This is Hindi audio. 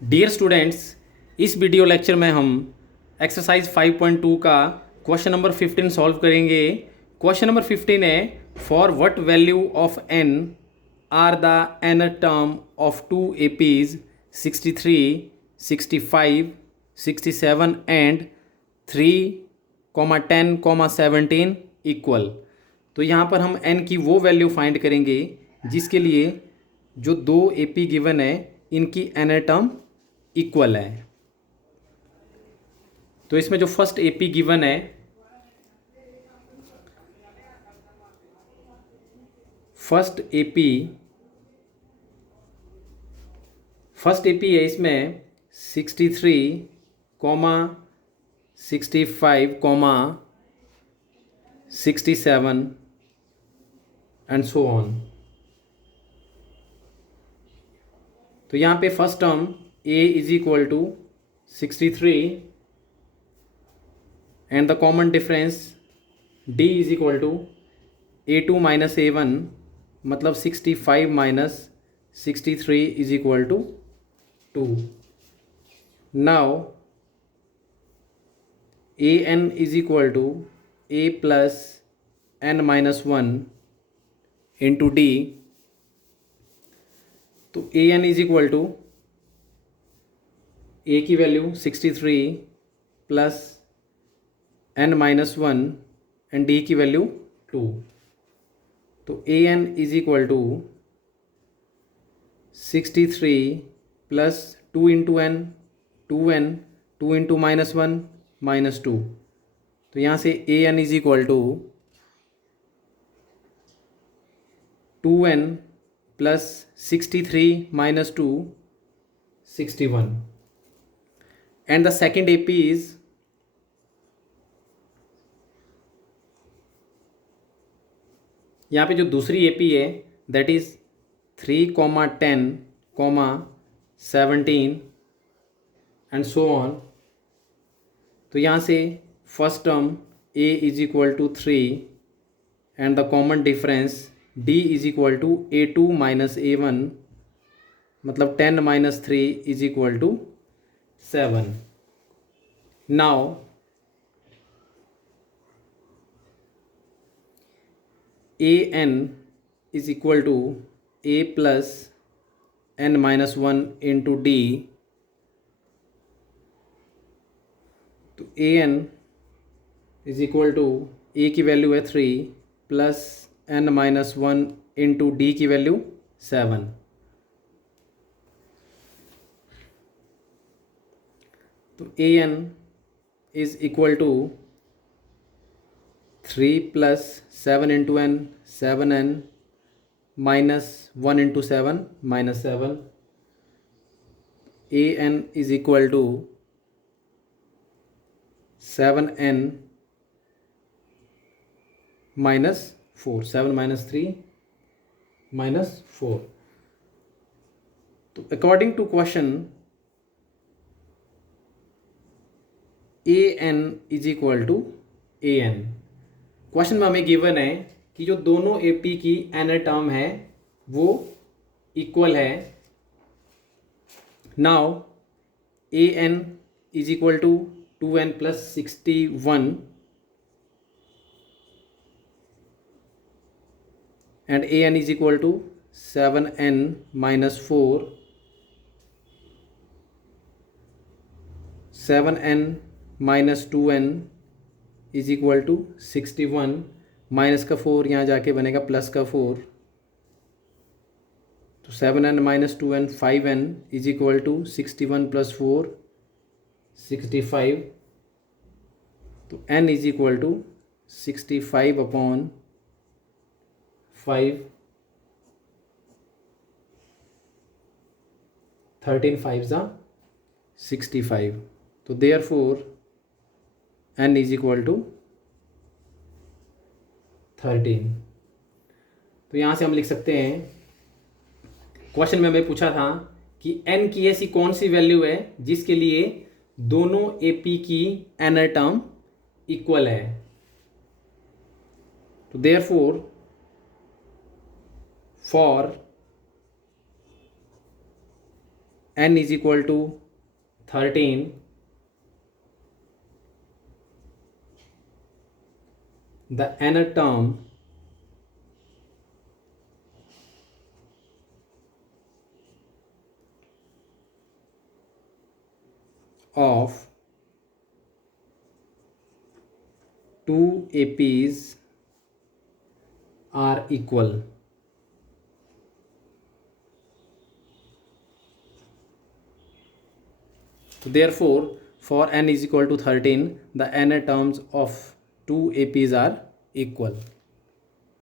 डियर स्टूडेंट्स, इस वीडियो लेक्चर में हम एक्सरसाइज 5.2 का क्वेश्चन नंबर 15 सॉल्व करेंगे। क्वेश्चन नंबर 15 है, for what value of n are the nth term of two APs 63, 65, 67 and 3, 10, 17 equal. तो यहाँ पर हम n की वो वैल्यू फाइंड करेंगे जिसके लिए जो दो एपी गिवन है इनकी एनर टर्म इक्वल है। तो इसमें जो फर्स्ट एपी गिवन है, फर्स्ट एपी है इसमें 63, 65, 67 एंड सो ऑन। तो यहाँ पे first term a is equal to 63 and the common difference d is equal to a2 minus a1, मतलब 65 minus 63 is equal to 2। Now an is equal to a plus n minus 1 into d। तो an is equal to a की value 63 plus n minus 1 and d की वैल्यू 2। तो an is equal to 63 plus 2 into N, 2n, 2 into minus 1 minus 2। तो यहाँ से an is equal to 2n plus 63 minus 2, 61। And the second AP is यहाँ पे जो दूसरी AP है that is 3, 10, 17 and so on. तो यहाँ से first term a is equal to 3 and the common difference d is equal to a2 minus a1, मतलब 10 minus 3 is equal to 7। Now an is equal to a plus n minus 1 into d। तो an is equal to a की वैल्यू है 3 plus n minus 1 into d की वैल्यू 7। तो an is equal to 3 plus 7 into n, 7n minus 1 into 7 minus 7। an is equal to 7n minus 4, 7 minus 3 minus 4। तो according to question an is equal to an। Question में हमें गिवन है कि जो दोनों AP की एनर टर्म है वो इक्वल है। Now an is equal to 2n plus 61 and an is equal to 7n minus 4, 7n minus 2n is equal to 61, minus का 4 यहाँ जाके बनेगा प्लस का 4। तो 7n minus 2n 5n is equal to 61 plus 4 65। तो n is equal to 65 upon 5, 13 5 ज़ा 65। तो therefore n is equal to 13। तो यहाँ से हम लिख सकते हैं, क्वेश्चन में हमें पूछा था कि n की ऐसी कौन सी वैल्यू है जिसके लिए दोनों AP की एनर टर्म इक्वल है। तो therefore for n is equal to 13, the nth term of two APs are equal. So therefore, for n is equal to 13, the n terms of two APs are equal.